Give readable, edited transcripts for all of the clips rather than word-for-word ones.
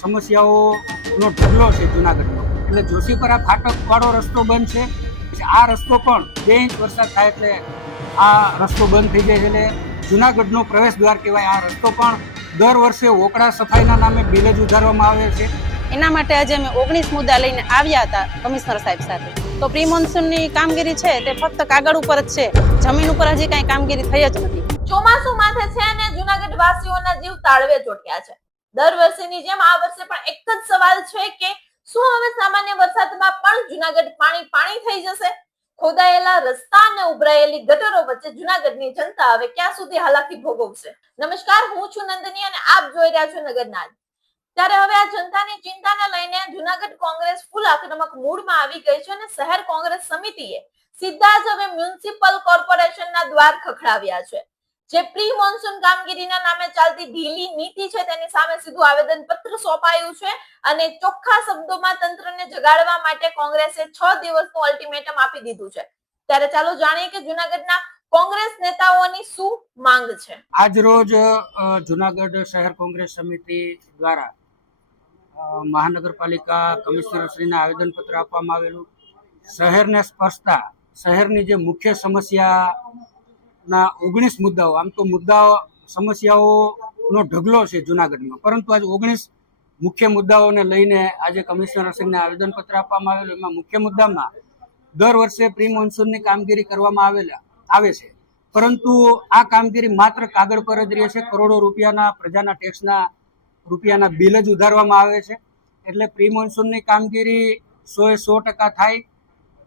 સમસ્યાઓનો ઢગલો છે જુનાગઢમાં. એટલે જોશીપરા ફાટક વાળો રસ્તો બંધ છે. આ રસ્તો પણ 2 ઇંચ વરસાદ થાય એટલે આ રસ્તો બંધ થઈ જાય છે. એટલે જુનાગઢનો પ્રવેશ દ્વાર કહેવાય. આ રસ્તો પણ દર વર્ષે ઓકડા સફાઈના નામે બિલ જ ઉધારવામાં આવે છે. એના માટે આજે અમે 19 મુદ્દા લઈને આવ્યા હતા કમિશનર સાહેબ સાથે. તો પ્રી મોન્સૂનની કામગીરી છે તે ફક્ત કાગળ ઉપર જ છે, જમીન ઉપર હજી કઈ કામગીરી થઈ જ નથી. ચોમાસું માથે છે અને જુનાગઢ વાસીઓના જીવ તાળવે ચોટ્યા છે. દર વર્ષેની જેમ આ વર્ષે પણ એક જ સવાલ છે કે શું હવે સામાન્ય વરસાદમાં પણ જુનાગઢ પાણી થઈ જશે? ખોદાયેલા રસ્તા અને ઉભરાયેલી ગટરો વચ્ચે જુનાગઢની જનતા હવે ક્યાં સુધી હાલાકી ભોગવશે? નમસ્કાર, હું છું નંદની અને આપ જોઈ રહ્યા છો નગરના. ત્યારે હવે આ જનતાની ચિંતાને લઈને જુનાગઢ કોંગ્રેસ ફૂલ આક્રમક મૂડમાં આવી ગઈ છે અને શહેર કોંગ્રેસ સમિતિએ સીધા જ હવે મ્યુનિસિપલ કોર્પોરેશનના દ્વાર ખખડાવ્યા છે. જે પ્રી મોન્સૂન કામગીરીના નામે ચાલતી ઢીલી નીતિ છે તેની સામે સીધું આવેદન પત્ર સોંપાયું છે અને ચોખ્ખા શબ્દોમાં તંત્રને જગાડવા માટે કોંગ્રેસે 6 દિવસનું અલ્ટિમેટમ આપી દીધું છે. ત્યારે ચાલો જાણીએ કે જુનાગઢના કોંગ્રેસ નેતાઓની શું માંગ છે. આજ રોજ જુનાગઢ શહેર કોંગ્રેસ સમિતિ દ્વારા મહાનગરપાલિકા કમિશનરશ્રીને આવેદનપત્ર આપવામાં આવેલું. શહેરને સ્પર્શતા શહેરની જે મુખ્ય સમસ્યાના 19 મુદ્દાઓ, આમ તો સમસ્યાઓનો ઢગલો છે જુનાગઢમાં, પરંતુ આજે 19 મુખ્ય મુદ્દાઓને લઈને આજે કમિશનરશ્રીને આવેદનપત્ર આપવામાં આવેલું. એમાં મુખ્ય મુદ્દામાં દર વર્ષે પ્રી મોન્સૂનની કામગીરી કરવામાં આવે છે, પરંતુ આ કામગીરી માત્ર કાગળ પર જ રહે છે. કરોડો રૂપિયાના પ્રજાના ટેક્સના રૂપિયાના બિલ જ ઉધારવામાં આવે છે. એટલે પ્રી મોન્સૂનની કામગીરી 100% થાય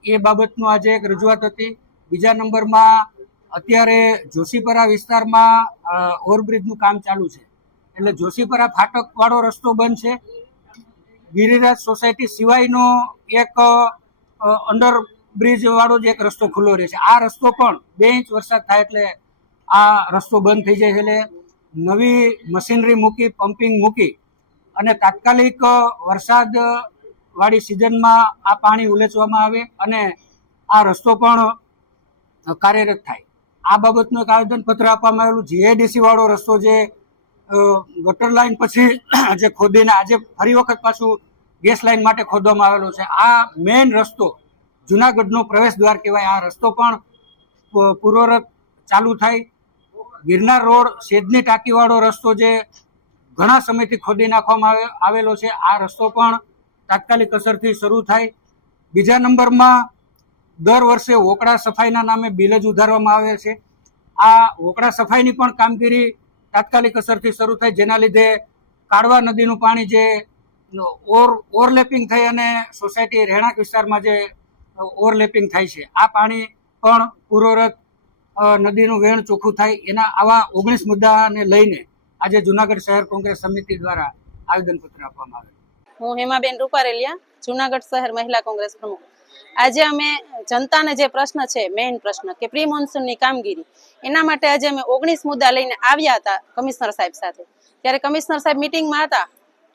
એ બાબતનું આજે એક રજૂઆત હતી. બીજા નંબરમાં અત્યારે જોશીપરા વિસ્તારમાં ઓવરબ્રિજનું કામ ચાલુ છે, એટલે જોશીપરા ફાટક વાળો રસ્તો બંધ છે. ગિરિરાજ સોસાયટી સિવાયનો એક અંડર બ્રિજ વાળો જ એક રસ્તો ખુલ્લો રહે છે. આ રસ્તો પણ 2 ઇંચ વરસાદ થાય એટલે આ રસ્તો બંધ થઈ જાય છે. એટલે નવી મશીનરી મૂકી, પમ્પિંગ મૂકી અને તાત્કાલિક વરસાદ વાળી સિઝનમાં આ પાણી ઉલેચવામાં આવે અને આ રસ્તો પણ કાર્યરત થાય. આ બાબતનું એક આવેદનપત્ર આપવામાં આવેલું. જીઆઈડીસી વાળો રસ્તો જે ગટર લાઈન પછી જે ખોદીને આજે ફરી વખત પાછું ગેસ લાઈન માટે ખોદવામાં આવેલો છે. આ મેઇન રસ્તો જુનાગઢનો પ્રવેશ દ્વાર કહેવાય. આ રસ્તો પણ પૂર્વરત ચાલુ થાય. ગિરનાર રોડ શેદની ટાંકી વાળો રસ્તો જે ઘણા સમયથી ખોદી નાખવામાં આવેલો છે, આ રસ્તો પણ તાત્કાલિક અસરથી શરૂ થાય. બીજા નંબરમાં દર વર્ષે ઓકડા સફાઈના નામે બિલ જ ઉધારવામાં આવે છે. આ ઓકડા સફાઈની પણ કામગીરી તાત્કાલિક અસરથી શરૂ થાય, જેના લીધે કાળવા નદીનું પાણી જે ઓવરલેપિંગ થઈ અને સોસાયટી રહેણાંક વિસ્તારમાં જે ઓવરલેપિંગ થાય છે, આ પાણી પણ પૂર્વરત નદીનું વહેણ ચોખ્ખું થાય. એના આવા 19 મુદ્દાને લઈને આજે જુનાગઢ શહેર કોંગ્રેસ સમિતિ દ્વારા આવેદનપત્ર આપવામાં આવેલું. હું હેમાબેન રૂપારેલિયા, જુનાગઢ શહેર મહિલા કોંગ્રેસ પ્રમુખ. આજે અમે જનતાને જે પ્રશ્ન છે, મેઇન પ્રશ્ન કે પ્રી મોન્સૂનની કામગીરી, એના માટે આજે અમે 19 મુદ્દા લઈને આવ્યા હતા કમિશનર સાહેબ સાથે. ત્યારે કમિશનર સાહેબ મિટિંગમાં હતા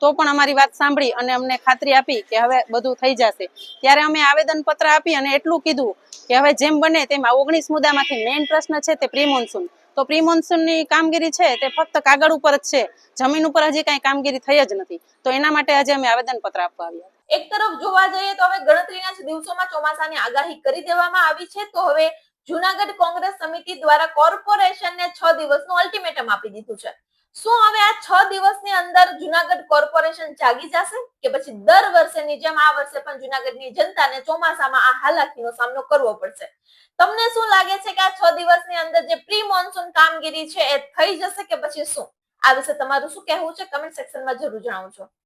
તો પણ અમારી વાત સાંભળી અને અમને ખાતરી આપી કે હવે બધું થઈ જશે. ત્યારે અમે આવેદનપત્ર આપી અને એટલું કીધું કે હવે જેમ બને તેમાં 19 મુદ્દામાંથી મેઇન પ્રશ્ન છે તે પ્રી મોન્સૂન. તો પ્રી મોન્સૂનની કામગીરી છે તે ફક્ત કાગળ ઉપર જ છે, જમીન ઉપર હજી કઈ કામગીરી થઈ જ નથી. તો એના માટે આજે અમે આવેદનપત્ર આપવા આવ્યા. એક તરફ જોવા જઈએ તો હવે ગણતરીના જ દિવસોમાં ચોમાસાની આગાહી કરી દેવામાં આવી છે. તો હવે જુનાગઢ કોંગ્રેસ સમિતિ દ્વારા કોર્પોરેશનને 6 દિવસનું અલ્ટિમેટમ આપી દીધું છે. શું હવે આ 6 દિવસની અંદર જુનાગઢ કોર્પોરેશન જાગી જશે કે પછી દર વર્ષેની જેમ આ વર્ષે પણ જુનાગઢની જનતાને ચોમાસામાં આ હાલાકીનો સામનો કરવો પડશે? તમને શું લાગે છે કે આ 6 દિવસની અંદર જે પ્રી મોન્સૂન કામગીરી છે એ થઈ જશે કે પછી શું? આ વિશે તમારું શું કહેવું છે? કમેન્ટ સેક્શનમાં જરૂર જણાવજો.